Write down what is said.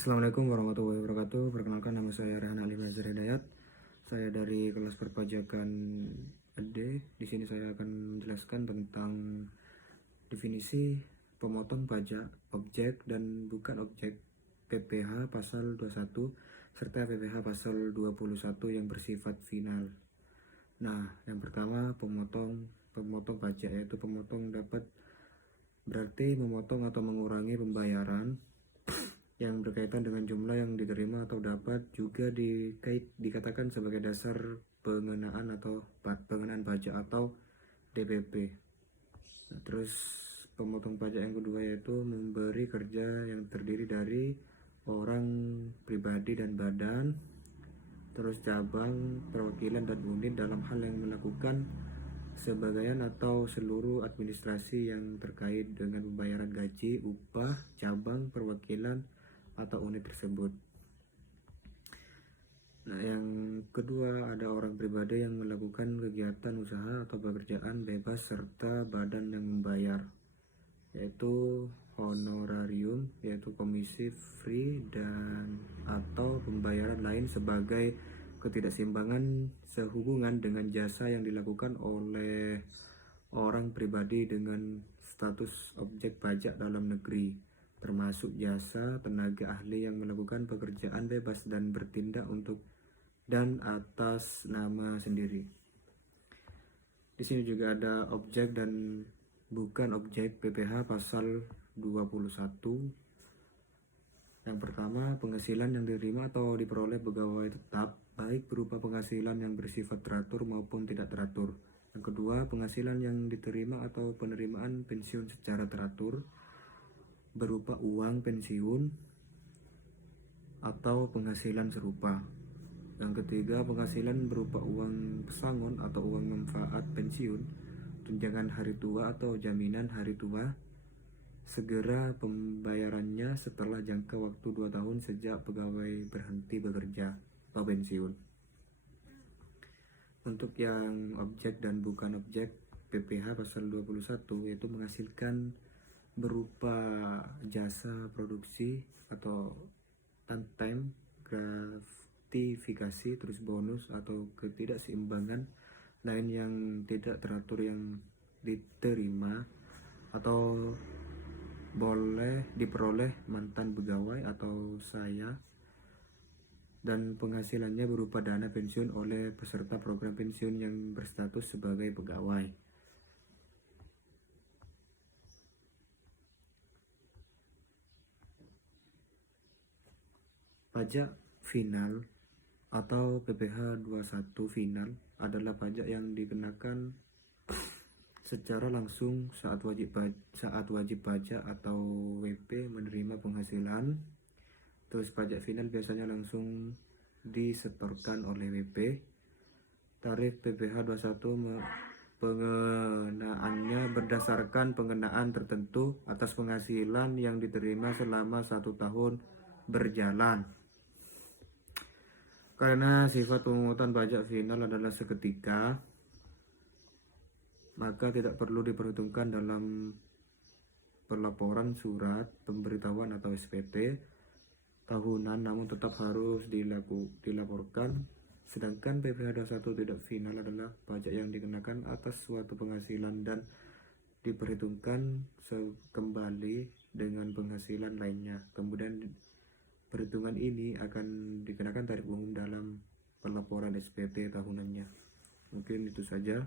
Assalamualaikum warahmatullahi wabarakatuh. Perkenalkan, nama saya Rehan Ali Mazhar Hidayat. Saya dari kelas perpajakan AD. Di sini saya akan menjelaskan tentang definisi pemotong pajak objek dan bukan objek PPh pasal 21 serta PPh pasal 21 yang bersifat final. Nah, yang pertama pemotong pajak, yaitu pemotong dapat berarti memotong atau mengurangi pembayaran yang berkaitan dengan jumlah yang diterima atau dapat juga dikatakan sebagai dasar pengenaan pajak atau DPP. Nah, terus pemotong pajak yang kedua yaitu memberi kerja yang terdiri dari orang pribadi dan badan, terus cabang, perwakilan dan unit dalam hal yang melakukan sebagian atau seluruh administrasi yang terkait dengan pembayaran gaji, upah, cabang, perwakilan atau unit tersebut. Nah, yang kedua ada orang pribadi yang melakukan kegiatan usaha atau pekerjaan bebas serta badan yang membayar, yaitu honorarium, yaitu komisi free dan atau pembayaran lain sebagai ketidakseimbangan sehubungan dengan jasa yang dilakukan oleh orang pribadi dengan status objek pajak dalam negeri, termasuk jasa tenaga ahli yang melakukan pekerjaan bebas dan bertindak untuk dan atas nama sendiri. Di sini juga ada objek dan bukan objek PPh pasal 21. Yang pertama, penghasilan yang diterima atau diperoleh pegawai tetap, baik berupa penghasilan yang bersifat teratur maupun tidak teratur. Yang kedua, penghasilan yang diterima atau penerimaan pensiun secara teratur berupa uang pensiun atau penghasilan serupa. Yang ketiga, penghasilan berupa uang pesangon atau uang manfaat pensiun, tunjangan hari tua atau jaminan hari tua, segera pembayarannya setelah jangka waktu 2 tahun sejak pegawai berhenti bekerja atau pensiun. Untuk yang objek dan bukan objek PPh pasal 21 yaitu menghasilkan berupa jasa produksi atau time gratifikasi, terus bonus atau ketidakseimbangan lain yang tidak teratur yang diterima atau boleh diperoleh mantan pegawai atau saya, dan penghasilannya berupa dana pensiun oleh peserta program pensiun yang berstatus sebagai pegawai. Pajak final atau PPh 21 final adalah pajak yang dikenakan secara langsung saat wajib pajak atau WP menerima penghasilan. Terus pajak final biasanya langsung disetorkan oleh WP. Tarif PPh 21 pengenaannya berdasarkan pengenaan tertentu atas penghasilan yang diterima selama 1 tahun berjalan. Karena sifat pemungutan pajak final adalah seketika, maka tidak perlu diperhitungkan dalam pelaporan surat pemberitahuan atau SPT tahunan, namun tetap harus dilaporkan. Sedangkan PPh 21 tidak final adalah pajak yang dikenakan atas suatu penghasilan dan diperhitungkan kembali dengan penghasilan lainnya. Kemudian perhitungan ini akan dikenakan tarif umum dalam pelaporan SPT tahunannya. Mungkin itu saja.